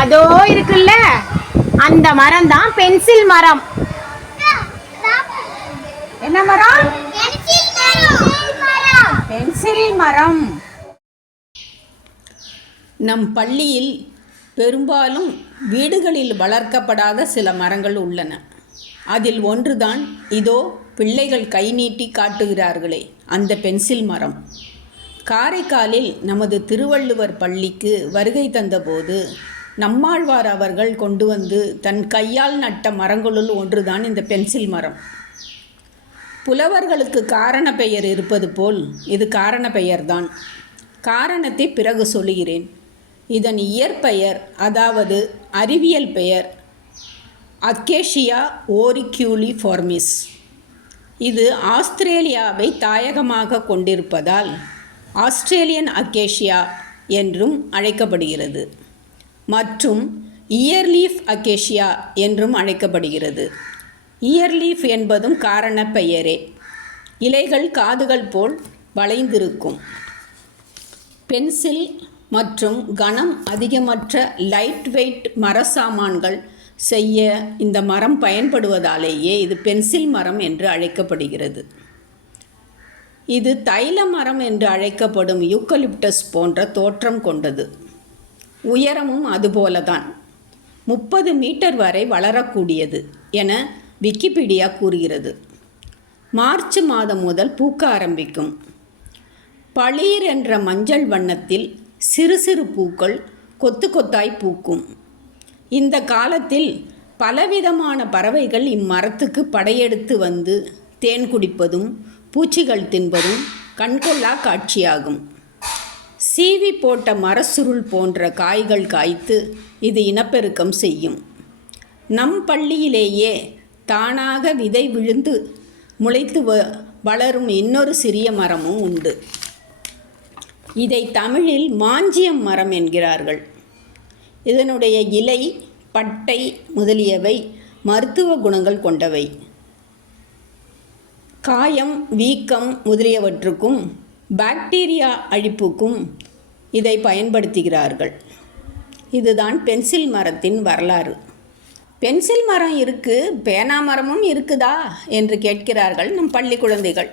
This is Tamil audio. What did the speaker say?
அதோ இருக்குல்ல. அந்த மரம் தான் பென்சில் மரம். என்ன மரம்? பென்சில் மரம். நம் பள்ளியில் பெரும்பாலும் வீடுகளில் வளர்க்கப்படாத சில மரங்கள் உள்ளன. அதில் ஒன்றுதான் இதோ பிள்ளைகள் கை நீட்டி காட்டுகிறார்களே அந்த பென்சில் மரம். காரைக்காலில் நமது திருவள்ளுவர் பள்ளிக்கு வருகை தந்தபோது நம்மாழ்வார் அவர்கள் கொண்டு வந்து தன் கையால் நட்ட மரங்களுள் ஒன்றுதான் இந்த பென்சில் மரம். புலவர்களுக்கு காரண பெயர் இருப்பது போல் இது காரண பெயர்தான். காரணத்தை பிறகு சொல்லுகிறேன். இதன் இயற்பெயர் அதாவது அறிவியல் பெயர் அக்கேஷியா ஓரிக்யூலி ஃபார்மிஸ் இது ஆஸ்திரேலியாவை தாயகமாக கொண்டிருப்பதால் ஆஸ்திரேலியன் அக்கேஷியா என்றும் அழைக்கப்படுகிறது. மற்றும் இயர்லீஃப் அக்கேஷியா என்றும் அழைக்கப்படுகிறது. இயர்லீஃப் என்பதும் காரண பெயரே. இலைகள் காதுகள் போல் வளைந்திருக்கும். பென்சில் மற்றும் கனம் அதிகமற்ற லைட் வெயிட் மர சாமான்கள் செய்ய இந்த மரம் பயன்படுவதாலேயே இது பென்சில் மரம் என்று அழைக்கப்படுகிறது. இது தைல மரம் என்று அழைக்கப்படும் யூக்கலிப்டஸ் போன்ற தோற்றம் கொண்டது. உயரமும் அதுபோலதான். முப்பது மீட்டர் வரை வளரக்கூடியது என விக்கிபீடியா கூறுகிறது. மார்ச் மாதம் முதல் பூக்க ஆரம்பிக்கும். பளிர் என்ற மஞ்சள் வண்ணத்தில் சிறு சிறு பூக்கள் கொத்து கொத்தாய் பூக்கும். இந்த காலத்தில் பலவிதமான பறவைகள் இம்மரத்துக்கு படையெடுத்து வந்து தேன் குடிப்பதும் பூச்சிகள் தின்பதும் கண்கொள்ளா காட்சியாகும். சீவி போட்ட மரசுருள் போன்ற காய்கள் காய்த்து இது இனப்பெருக்கம் செய்யும். நம் பள்ளியிலேயே தானாக விதை விழுந்து முளைத்து வ வளரும் இன்னொரு சிறிய மரமும் உண்டு. இதை தமிழில் மாஞ்சியம் மரம் என்கிறார்கள். இதனுடைய இலை பட்டை முதலியவை மருத்துவ குணங்கள் கொண்டவை. காயம் வீக்கம் முதலியவற்றுக்கும் பாக்டீரியா அழிப்புக்கும் இதை பயன்படுத்துகிறார்கள். இதுதான் பென்சில் மரத்தின் வரலாறு. பென்சில் மரம் இருக்குது பேனா மரமும் இருக்குதா என்று கேட்கிறார்கள் நம் பள்ளி குழந்தைகள்.